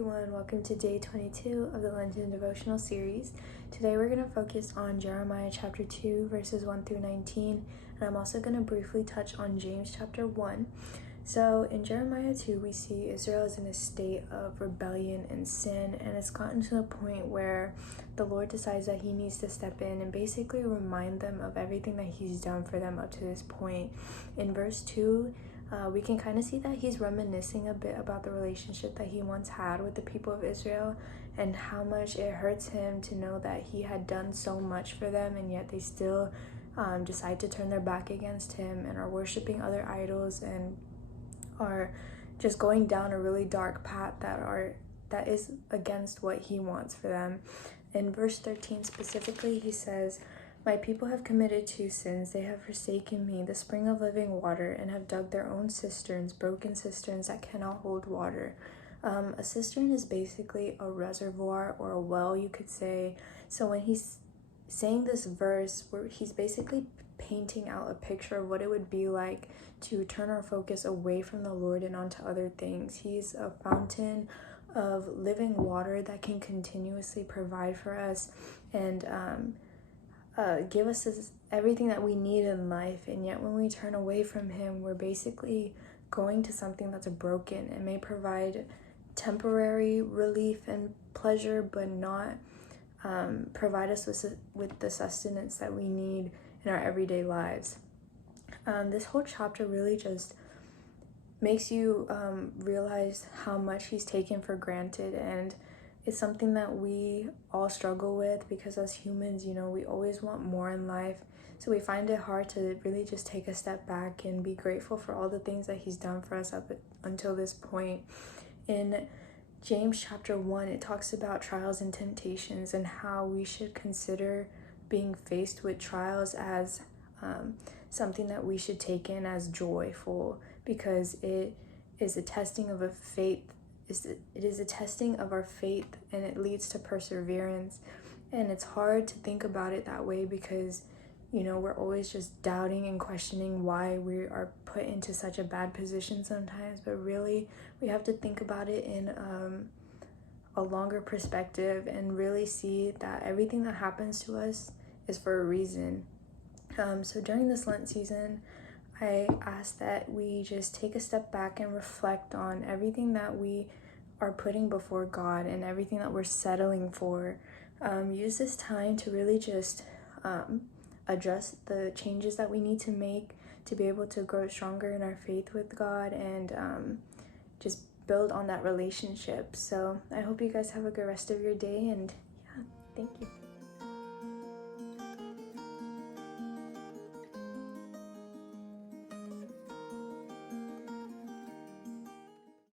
everyone, welcome to day 22 of the Lenten Devotional series. Today we're going to focus on Jeremiah chapter 2 verses 1 through 19, and I'm also going to briefly touch on James chapter 1. So in Jeremiah 2 we see Israel is in a state of rebellion and sin, and it's gotten to the point where the Lord decides that he needs to step in and basically remind them of everything that he's done for them up to this point. In verse 2, we can kind of see that he's reminiscing a bit about the relationship that he once had with the people of Israel and how much it hurts him to know that he had done so much for them, and yet they still decide to turn their back against him and are worshiping other idols and are just going down a really dark path that is against what he wants for them. In verse 13 specifically, he says, "My people have committed two sins. They have forsaken me, the spring of living water, and have dug their own cisterns, broken cisterns that cannot hold water." A cistern is basically a reservoir or a well, you could say. So when he's saying this verse, where he's basically painting out a picture of what it would be like to turn our focus away from the Lord and onto other things. He's a fountain of living water that can continuously provide for us and give us everything that we need in life, and yet when we turn away from him, we're basically going to something that's broken and may provide temporary relief and pleasure, but not provide us with the sustenance that we need in our everyday lives. This whole chapter really just makes you realize how much he's taken for granted, and it's something that we all struggle with because as humans, we always want more in life. So we find it hard to really just take a step back and be grateful for all the things that he's done for us up until this point. In James chapter 1, it talks about trials and temptations and how we should consider being faced with trials as something that we should take in as joyful, because it is a testing of a faith. It is a testing of our faith, and it leads to perseverance. And it's hard to think about it that way because we're always just doubting and questioning why we are put into such a bad position sometimes, but really we have to think about it in a longer perspective and really see that everything that happens to us is for a reason. So during this Lent season, I ask that we just take a step back and reflect on everything that we are putting before God and everything that we're settling for. Use this time to really just address the changes that we need to make to be able to grow stronger in our faith with God and just build on that relationship. So I hope you guys have a good rest of your day, and yeah, thank you.